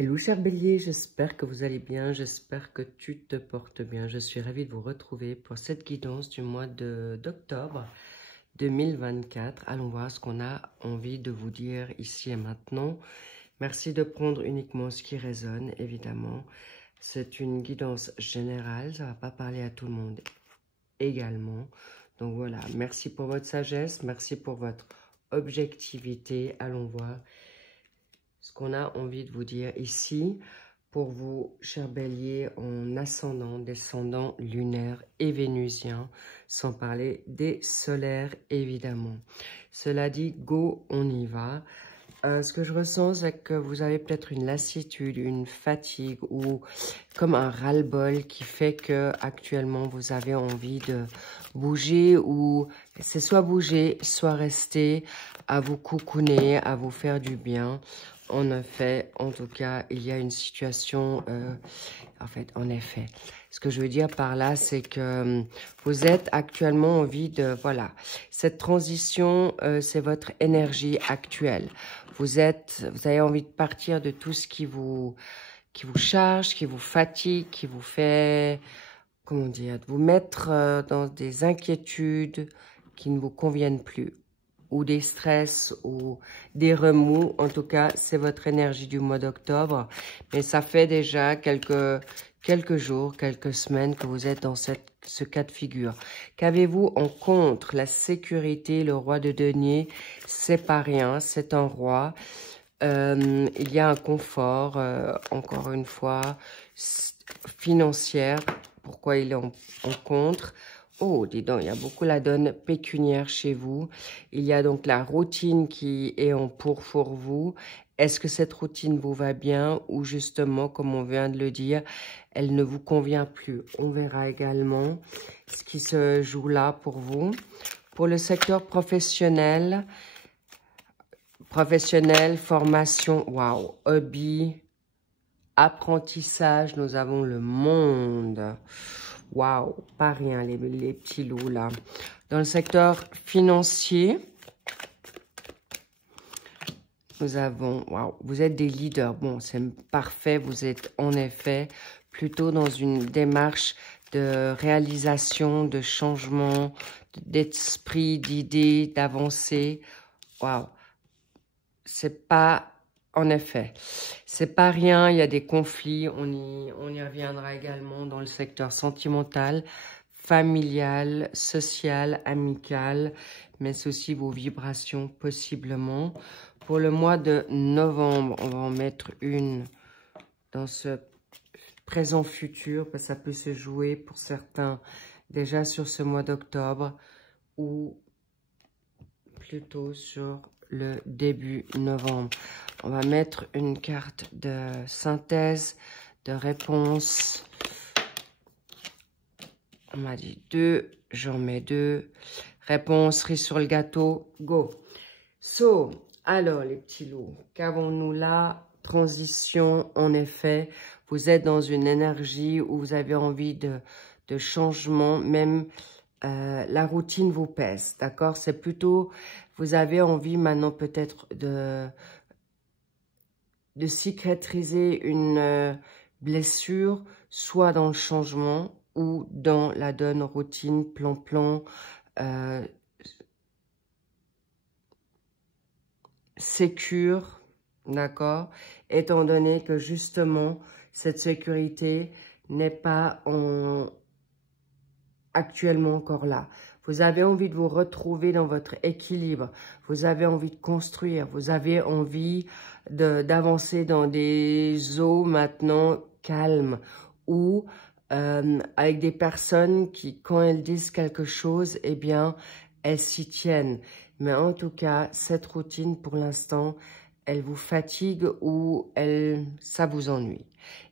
Hello cher bélier, j'espère que vous allez bien, j'espère que tu te portes bien. Je suis ravie de vous retrouver pour cette guidance du mois d'octobre 2024. Allons voir ce qu'on a envie de vous dire ici et maintenant. Merci de prendre uniquement ce qui résonne, évidemment. C'est une guidance générale, ça ne va pas parler à tout le monde également. Donc voilà, merci pour votre sagesse, merci pour votre objectivité. Allons voir ce qu'on a envie de vous dire ici pour vous, chers béliers, en ascendant, descendant, lunaire et vénusien, sans parler des solaires, évidemment. Cela dit, go, on y va. Ce que je ressens, c'est que vous avez peut-être une lassitude, une fatigue ou comme un ras-le-bol qui fait que actuellement vous avez envie de bouger ou c'est soit bouger, soit rester à vous coucouner, à vous faire du bien. En effet, en tout cas, il y a une situation, en effet, ce que je veux dire par là, c'est que vous êtes actuellement en vie de, voilà, cette transition, c'est votre énergie actuelle. Vous avez envie de partir de tout ce qui vous charge, qui vous fatigue, qui vous fait, comment dire, de vous mettre dans des inquiétudes qui ne vous conviennent plus, ou des stress, ou des remous. En tout cas, c'est votre énergie du mois d'octobre. Mais ça fait déjà quelques jours, quelques semaines que vous êtes dans ce cas de figure. Qu'avez-vous en contre? La sécurité, le roi de denier, c'est pas rien, c'est un roi. Il y a un confort, encore une fois, financière. Pourquoi il est en contre? Oh, dis donc, il y a beaucoup la donne pécuniaire chez vous. Il y a donc la routine qui est en pour vous. Est-ce que cette routine vous va bien ou justement, comme on vient de le dire, elle ne vous convient plus? On verra également ce qui se joue là pour vous. Pour le secteur professionnel, formation, waouh, hobby, apprentissage, nous avons le monde. Waouh, pas rien les petits loups là. Dans le secteur financier, nous avons, waouh, vous êtes des leaders. Bon, c'est parfait, vous êtes en effet plutôt dans une démarche de réalisation, de changement, d'esprit, d'idées, d'avancée. Waouh, c'est pas... En effet, c'est pas rien, il y a des conflits, on y reviendra également dans le secteur sentimental, familial, social, amical, mais c'est aussi vos vibrations possiblement. Pour le mois de novembre, on va en mettre une dans ce présent-futur, parce que ça peut se jouer pour certains déjà sur ce mois d'octobre ou plutôt sur le début novembre. On va mettre une carte de synthèse, de réponse. On m'a dit 2, j'en mets 2. Réponse, cerise sur le gâteau, go. So, alors les petits loups, qu'avons-nous là? Transition, en effet. Vous êtes dans une énergie où vous avez envie de changement, même la routine vous pèse, d'accord? C'est plutôt, vous avez envie maintenant peut-être de cicatriser une blessure, soit dans le changement ou dans la donne routine, plan, sécure, d'accord? Étant donné que justement, cette sécurité n'est pas actuellement encore là. Vous avez envie de vous retrouver dans votre équilibre. Vous avez envie de construire. Vous avez envie d'avancer dans des eaux maintenant calmes ou avec des personnes qui, quand elles disent quelque chose, eh bien, elles s'y tiennent. Mais en tout cas, cette routine, pour l'instant, elle vous fatigue ou ça vous ennuie.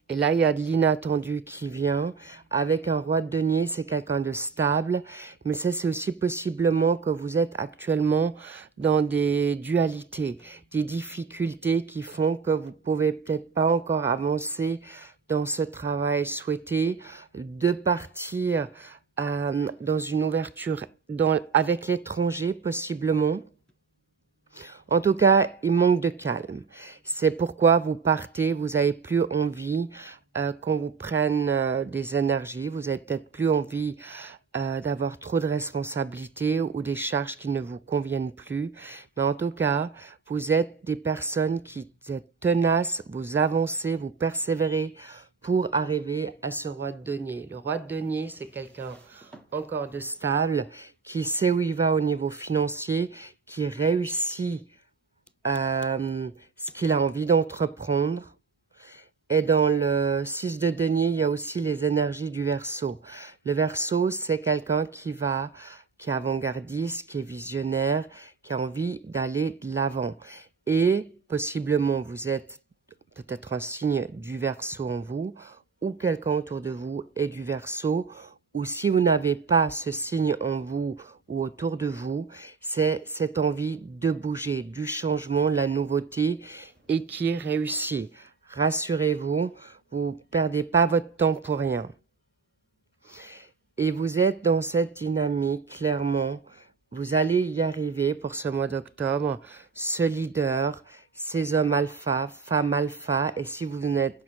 Et là, il y a de l'inattendu qui vient. Avec un roi de denier, c'est quelqu'un de stable. Mais ça, c'est aussi possiblement que vous êtes actuellement dans des dualités, des difficultés qui font que vous ne pouvez peut-être pas encore avancer dans ce travail souhaité, de partir dans une ouverture avec l'étranger, possiblement. En tout cas, il manque de calme. C'est pourquoi vous partez, vous n'avez plus envie qu'on vous prenne des énergies, vous n'avez peut-être plus envie d'avoir trop de responsabilités ou des charges qui ne vous conviennent plus. Mais en tout cas, vous êtes des personnes qui êtes tenaces, vous avancez, vous persévérez pour arriver à ce roi de denier. Le roi de denier, c'est quelqu'un encore de stable, qui sait où il va au niveau financier, qui réussit ce qu'il a envie d'entreprendre. Et dans le 6 de denier, il y a aussi les énergies du Verseau. Le Verseau, c'est quelqu'un qui est avant-gardiste, qui est visionnaire, qui a envie d'aller de l'avant. Et possiblement, vous êtes peut-être un signe du Verseau en vous, ou quelqu'un autour de vous est du Verseau, ou si vous n'avez pas ce signe en vous ou autour de vous, c'est cette envie de bouger, du changement, la nouveauté, et qui est réussie. Rassurez-vous, vous ne perdez pas votre temps pour rien. Et vous êtes dans cette dynamique, clairement. Vous allez y arriver pour ce mois d'octobre. Ce leader, ces hommes alpha, femmes alpha. Et si vous n'êtes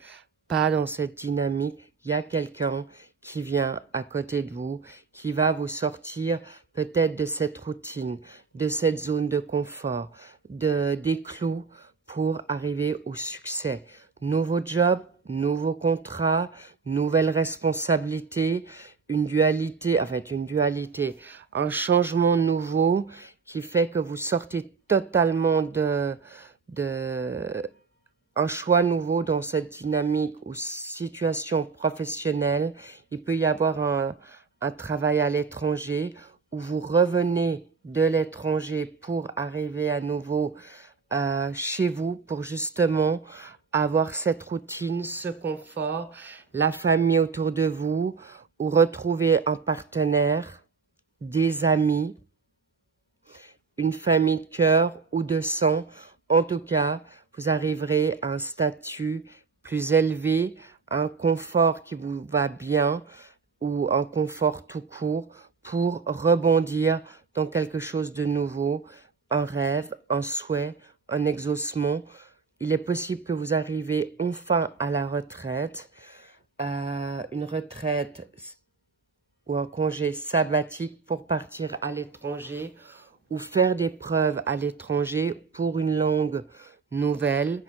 pas dans cette dynamique, il y a quelqu'un qui vient à côté de vous, qui va vous sortir peut-être de cette routine, de cette zone de confort, des clous pour arriver au succès. Nouveau job, nouveau contrat, nouvelle responsabilité, une dualité, un changement nouveau qui fait que vous sortez totalement un choix nouveau dans cette dynamique ou situation professionnelle. Il peut y avoir un travail à l'étranger où vous revenez de l'étranger pour arriver à nouveau chez vous pour justement avoir cette routine, ce confort, la famille autour de vous, ou retrouver un partenaire, des amis, une famille de cœur ou de sang. En tout cas, vous arriverez à un statut plus élevé, un confort qui vous va bien ou un confort tout court pour rebondir dans quelque chose de nouveau, un rêve, un souhait, un exaucement. Il est possible que vous arrivez enfin à la retraite, une retraite ou un congé sabbatique pour partir à l'étranger ou faire des preuves à l'étranger pour une langue nouvelle.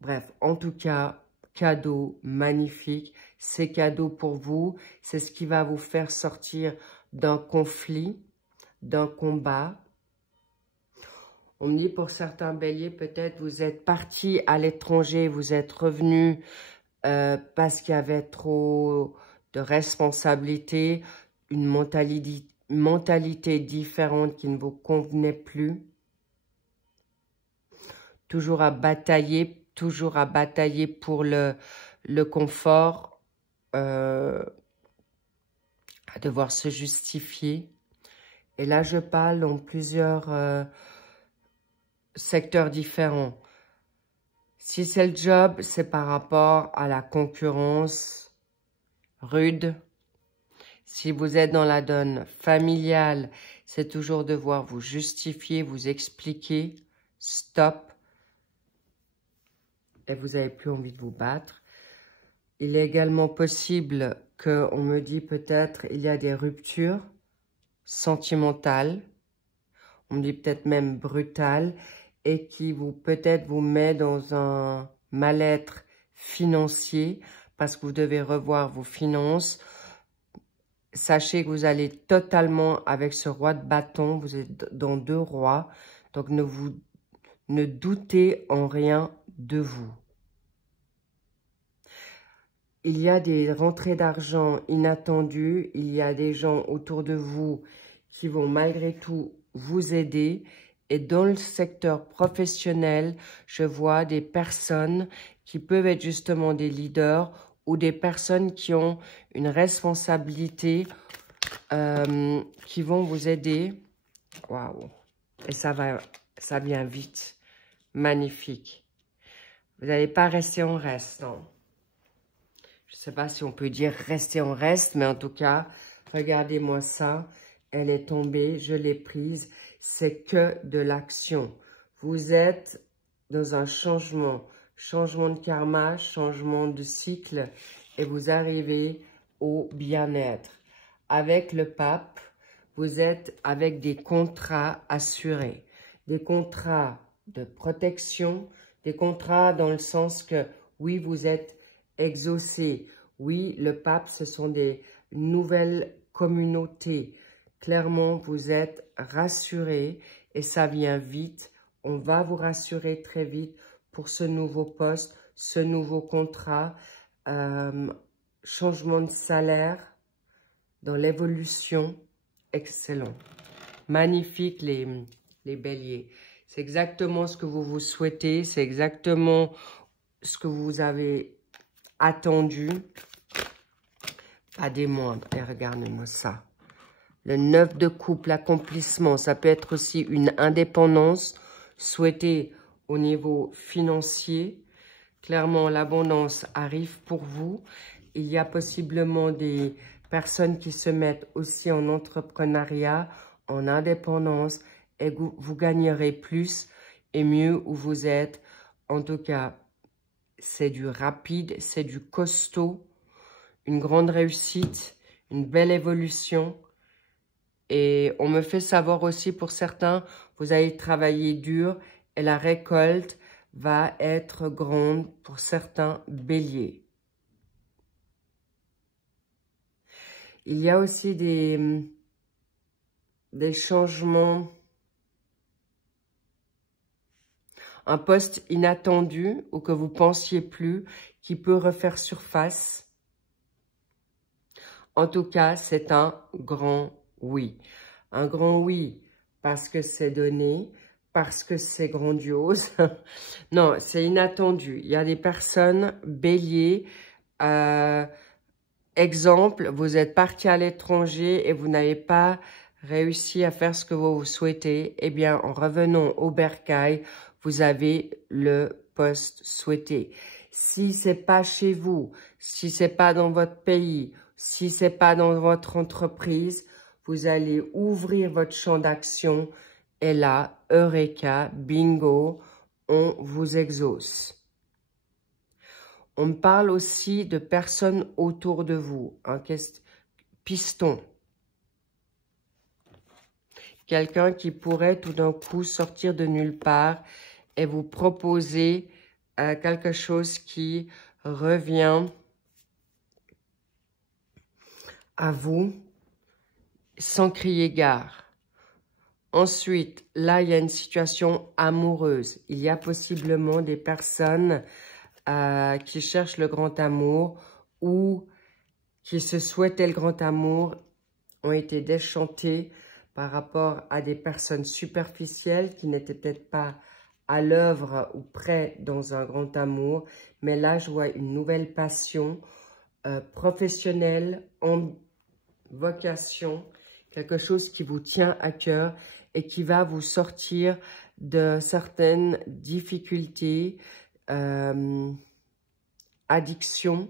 Bref, en tout cas, cadeau magnifique. C'est cadeau pour vous. C'est ce qui va vous faire sortir d'un conflit, d'un combat. On me dit pour certains béliers, peut-être vous êtes parti à l'étranger, vous êtes revenu parce qu'il y avait trop de responsabilités, une mentalité différente qui ne vous convenait plus. Toujours à batailler pour le confort, à devoir se justifier. Et là, je parle dans plusieurs secteurs différents. Si c'est le job, c'est par rapport à la concurrence rude. Si vous êtes dans la donne familiale, c'est toujours devoir vous justifier, vous expliquer, stop. Et vous n'avez plus envie de vous battre. Il est également possible qu'on me dit peut-être il y a des ruptures sentimentales, on me dit peut-être même brutales, et qui peut-être vous met dans un mal-être financier parce que vous devez revoir vos finances. Sachez que vous allez totalement avec ce roi de bâton, vous êtes dans 2 rois, donc ne doutez en rien de vous. Il y a des rentrées d'argent inattendues, il y a des gens autour de vous qui vont malgré tout vous aider. Et dans le secteur professionnel, je vois des personnes qui peuvent être justement des leaders ou des personnes qui ont une responsabilité, qui vont vous aider. Waouh! Et ça vient vite. Magnifique. Vous n'allez pas rester en reste. Hein. Je ne sais pas si on peut dire rester en reste, mais en tout cas, regardez-moi ça. Elle est tombée, je l'ai prise. C'est que de l'action. Vous êtes dans un changement de karma, changement de cycle, et vous arrivez au bien-être. Avec le pape, vous êtes avec des contrats assurés, des contrats de protection, des contrats dans le sens que, oui, vous êtes exaucé. Oui, le pape, ce sont des nouvelles communautés. Clairement, vous êtes rassuré et ça vient vite. On va vous rassurer très vite pour ce nouveau poste, ce nouveau contrat, changement de salaire dans l'évolution. Excellent. Magnifique les béliers. C'est exactement ce que vous vous souhaitez. C'est exactement ce que vous avez attendu. Pas des moindres. Et regardez-moi ça. Le 9 de coupe, l'accomplissement. Ça peut être aussi une indépendance souhaitée au niveau financier. Clairement, l'abondance arrive pour vous. Il y a possiblement des personnes qui se mettent aussi en entrepreneuriat, en indépendance, et vous gagnerez plus et mieux où vous êtes. En tout cas, c'est du rapide, c'est du costaud, une grande réussite, une belle évolution. Et on me fait savoir aussi pour certains, vous allez travailler dur et la récolte va être grande pour certains béliers. Il y a aussi des changements, un poste inattendu ou que vous pensiez plus, qui peut refaire surface. En tout cas, c'est un grand oui. Un grand oui parce que c'est donné, parce que c'est grandiose. Non, c'est inattendu. Il y a des personnes, béliers, exemple, vous êtes parti à l'étranger et vous n'avez pas réussi à faire ce que vous souhaitez. Eh bien, en revenant au bercail, vous avez le poste souhaité. Si c'est pas chez vous, si c'est pas dans votre pays, si c'est pas dans votre entreprise, vous allez ouvrir votre champ d'action et là, Eureka, bingo, on vous exauce. On me parle aussi de personnes autour de vous. Un piston. Quelqu'un qui pourrait tout d'un coup sortir de nulle part et vous proposer quelque chose qui revient à vous sans crier gare. Ensuite, là, il y a une situation amoureuse. Il y a possiblement des personnes qui cherchent le grand amour ou qui se souhaitaient le grand amour, ont été déchantés par rapport à des personnes superficielles qui n'étaient peut-être pas à l'œuvre ou près dans un grand amour. Mais là, je vois une nouvelle passion professionnelle, en vocation, quelque chose qui vous tient à cœur et qui va vous sortir de certaines difficultés, addiction.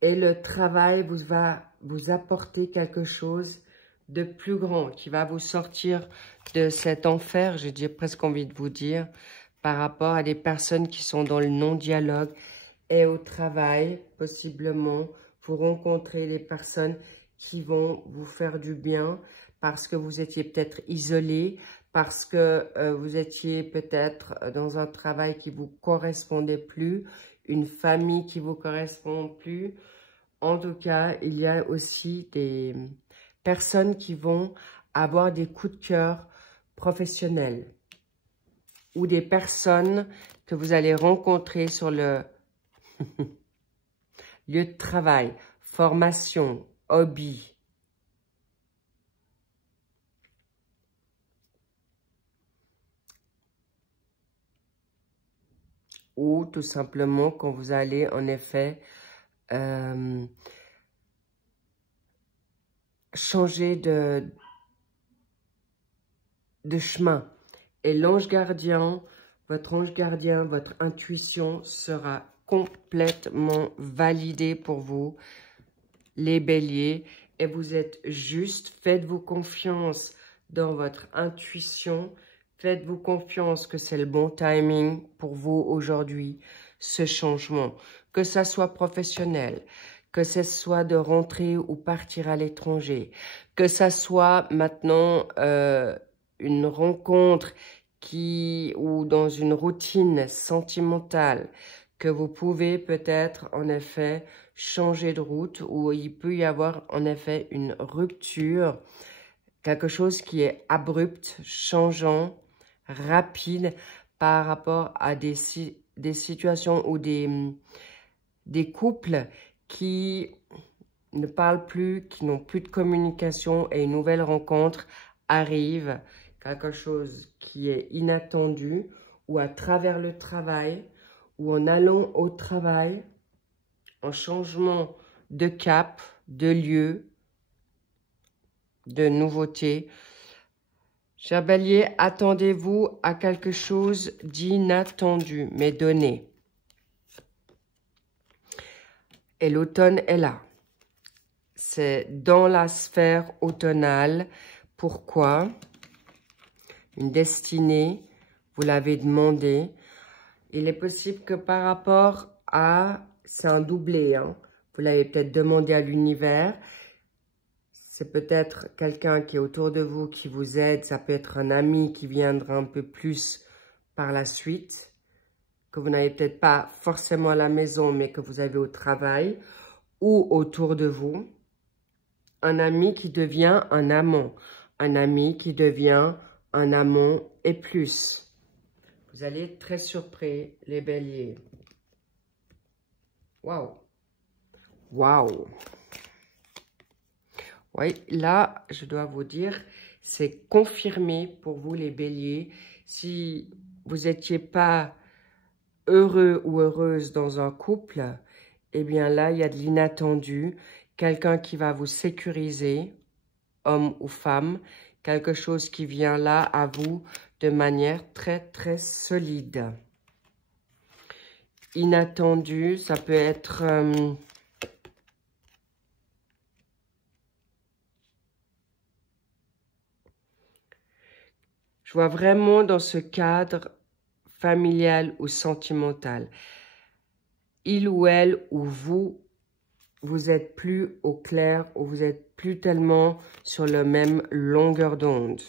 Et le travail va vous apporter quelque chose de plus grand, qui va vous sortir de cet enfer, j'ai presque envie de vous dire, par rapport à des personnes qui sont dans le non-dialogue. Et au travail, possiblement, vous rencontrez des personnes qui vont vous faire du bien parce que vous étiez peut-être isolé, parce que vous étiez peut-être dans un travail qui ne vous correspondait plus, une famille qui ne vous correspond plus. En tout cas, il y a aussi des personnes qui vont avoir des coups de cœur professionnels ou des personnes que vous allez rencontrer sur le lieu de travail, formation, hobby. Ou tout simplement quand vous allez en effet changer de chemin. Et l'ange gardien, votre intuition sera complètement validée pour vous, les béliers. Et vous êtes juste, faites-vous confiance dans votre intuition. Faites-vous confiance que c'est le bon timing pour vous aujourd'hui, ce changement. Que ça soit professionnel, que ce soit de rentrer ou partir à l'étranger, que ça soit maintenant une rencontre ou dans une routine sentimentale, que vous pouvez peut-être en effet changer de route, ou il peut y avoir en effet une rupture, quelque chose qui est abrupt, changeant, rapide par rapport à des situations ou des couples qui ne parlent plus, qui n'ont plus de communication et une nouvelle rencontre arrive, quelque chose qui est inattendu, ou à travers le travail, ou en allant au travail, en changement de cap, de lieu, de nouveauté. Cher Bélier, attendez-vous à quelque chose d'inattendu, mais donné. Et l'automne est là. C'est dans la sphère automnale. Pourquoi? Une destinée, vous l'avez demandé. Il est possible que par rapport à... C'est un doublé, hein. Vous l'avez peut-être demandé à l'univers. C'est peut-être quelqu'un qui est autour de vous, qui vous aide. Ça peut être un ami qui viendra un peu plus par la suite, que vous n'avez peut-être pas forcément à la maison, mais que vous avez au travail ou autour de vous. Un ami qui devient un amant. Un ami qui devient un amant et plus. Vous allez être très surpris, les béliers. Waouh! Waouh! Oui, là, je dois vous dire, c'est confirmé pour vous, les béliers. Si vous n'étiez pas heureux ou heureuse dans un couple, eh bien là, il y a de l'inattendu. Quelqu'un qui va vous sécuriser, homme ou femme, quelque chose qui vient là à vous de manière très, très solide. Inattendu, ça peut être... je vois vraiment dans ce cadre familial ou sentimental. Il ou elle ou vous êtes plus au clair ou vous êtes plus tellement sur la même longueur d'onde.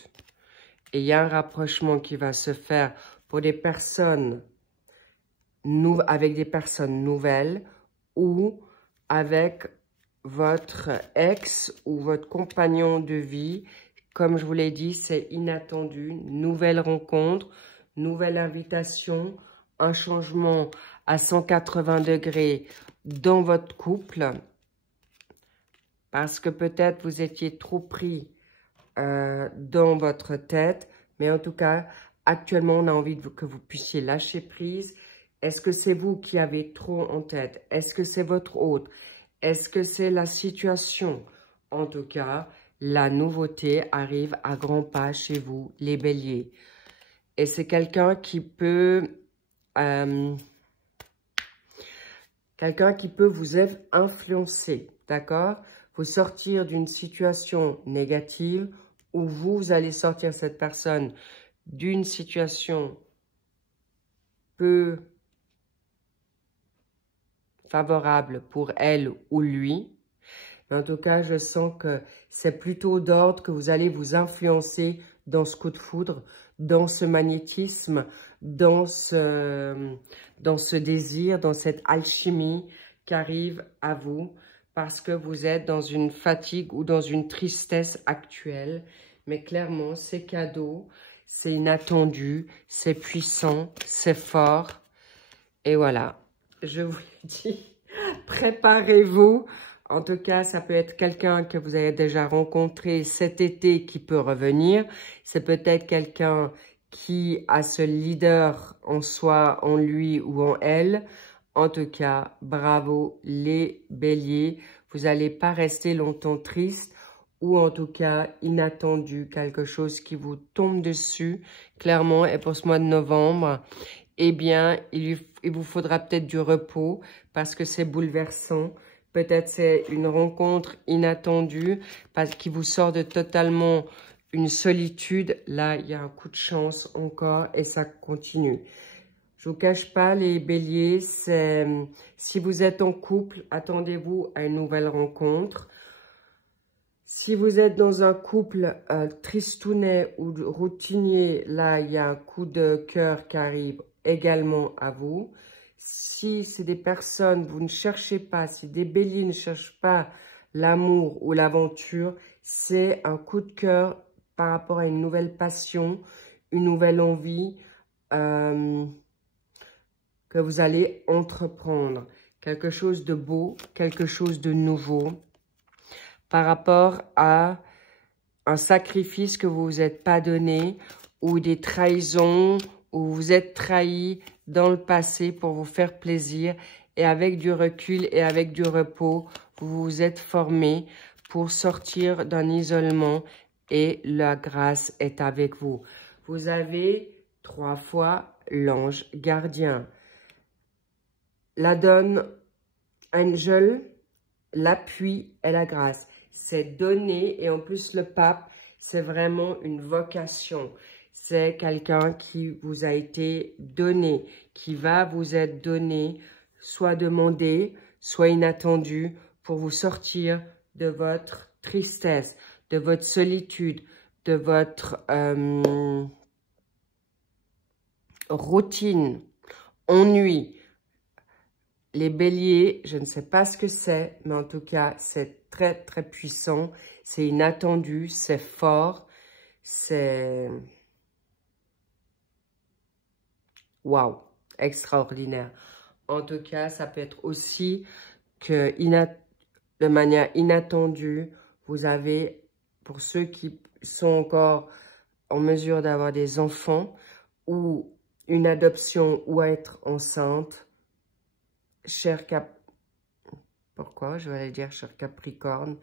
Et il y a un rapprochement qui va se faire pour des personnes avec des personnes nouvelles ou avec votre ex ou votre compagnon de vie. Comme je vous l'ai dit, c'est inattendu. Nouvelle rencontre, nouvelle invitation, un changement à 180 degrés dans votre couple. Parce que peut-être vous étiez trop pris dans votre tête. Mais en tout cas, actuellement, on a envie que vous puissiez lâcher prise. Est-ce que c'est vous qui avez trop en tête? Est-ce que c'est votre hôte? Est-ce que c'est la situation? En tout cas, la nouveauté arrive à grands pas chez vous, les béliers. Et c'est quelqu'un qui peut... quelqu'un qui peut vous influencer, d'accord? Vous sortir d'une situation négative où vous allez sortir cette personne d'une situation peu favorable pour elle ou lui. Mais en tout cas, je sens que c'est plutôt d'ordre que vous allez vous influencer dans ce coup de foudre, dans ce magnétisme, dans ce désir, dans cette alchimie qui arrive à vous parce que vous êtes dans une fatigue ou dans une tristesse actuelle. Mais clairement, c'est cadeau, c'est inattendu, c'est puissant, c'est fort. Et voilà, je vous dis, préparez-vous. En tout cas, ça peut être quelqu'un que vous avez déjà rencontré cet été qui peut revenir. C'est peut-être quelqu'un qui a ce leader en soi, en lui ou en elle. En tout cas, bravo les béliers. Vous n'allez pas rester longtemps triste ou en tout cas inattendu. Quelque chose qui vous tombe dessus, clairement. Et pour ce mois de novembre, eh bien, il vous faudra peut-être du repos parce que c'est bouleversant. Peut-être c'est une rencontre inattendue parce qu'il vous sort de totalement une solitude. Là, il y a un coup de chance encore et ça continue. Je ne vous cache pas, les béliers, si vous êtes en couple, attendez-vous à une nouvelle rencontre. Si vous êtes dans un couple tristounet ou routinier, là, il y a un coup de cœur qui arrive également à vous. Si c'est des personnes, vous ne cherchez pas, si des béliers ne cherchent pas l'amour ou l'aventure, c'est un coup de cœur par rapport à une nouvelle passion, une nouvelle envie que vous allez entreprendre. Quelque chose de beau, quelque chose de nouveau par rapport à un sacrifice que vous vous êtes pas donné ou des trahisons où vous êtes trahi dans le passé pour vous faire plaisir et avec du recul et avec du repos, vous vous êtes formé pour sortir d'un isolement et la grâce est avec vous. Vous avez 3 fois l'ange gardien. La donne angel, l'appui et la grâce. C'est donné et en plus le pape, c'est vraiment une vocation. C'est quelqu'un qui vous a été donné, qui va vous être donné, soit demandé, soit inattendu, pour vous sortir de votre tristesse, de votre solitude, de votre routine, ennui. Les béliers, je ne sais pas ce que c'est, mais en tout cas, c'est très, très puissant. C'est inattendu, c'est fort, c'est... Waouh, extraordinaire. En tout cas, ça peut être aussi que de manière inattendue, vous avez, pour ceux qui sont encore en mesure d'avoir des enfants, ou une adoption, ou être enceinte, cher Pourquoi je vais aller dire cher Capricorne?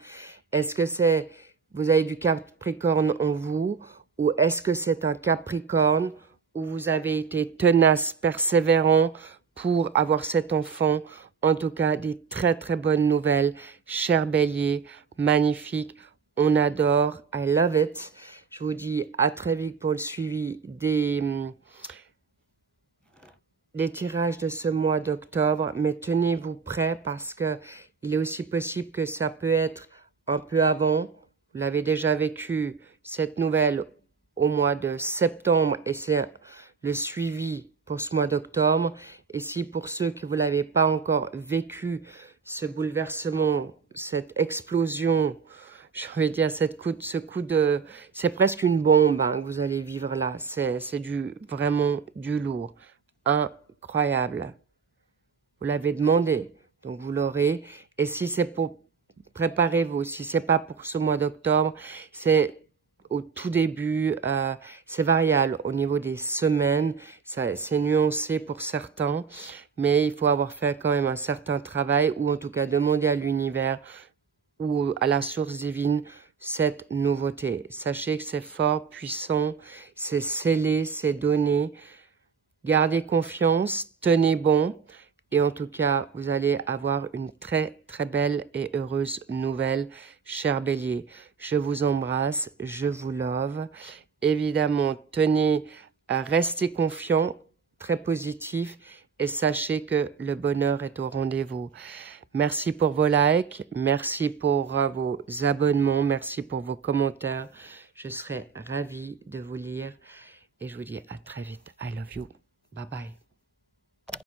Est-ce que c'est, vous avez du Capricorne en vous, ou est-ce que c'est un Capricorne où vous avez été tenace, persévérant pour avoir cet enfant? En tout cas, des très très bonnes nouvelles, cher Bélier, magnifique, on adore, I love it. Je vous dis à très vite pour le suivi des tirages de ce mois d'octobre, mais tenez-vous prêts parce que il est aussi possible que ça peut être un peu avant. Vous l'avez déjà vécu, cette nouvelle, au mois de septembre et c'est le suivi pour ce mois d'octobre. Et si pour ceux qui vous l'avez pas encore vécu, ce bouleversement, cette explosion, je vais dire ce coup de... C'est presque une bombe hein, que vous allez vivre là. C'est vraiment du lourd. Incroyable. Vous l'avez demandé, donc vous l'aurez. Et si c'est pour... Préparez-vous, si c'est pas pour ce mois d'octobre, c'est au tout début, c'est variable au niveau des semaines, c'est nuancé pour certains, mais il faut avoir fait quand même un certain travail ou en tout cas demander à l'univers ou à la source divine cette nouveauté. Sachez que c'est fort, puissant, c'est scellé, c'est donné. Gardez confiance, tenez bon. Et en tout cas, vous allez avoir une très, très belle et heureuse nouvelle, cher Bélier. Je vous embrasse, je vous love. Évidemment, tenez à rester confiant, très positif. Et sachez que le bonheur est au rendez-vous. Merci pour vos likes, merci pour vos abonnements, merci pour vos commentaires. Je serai ravie de vous lire. Et je vous dis à très vite. I love you. Bye bye.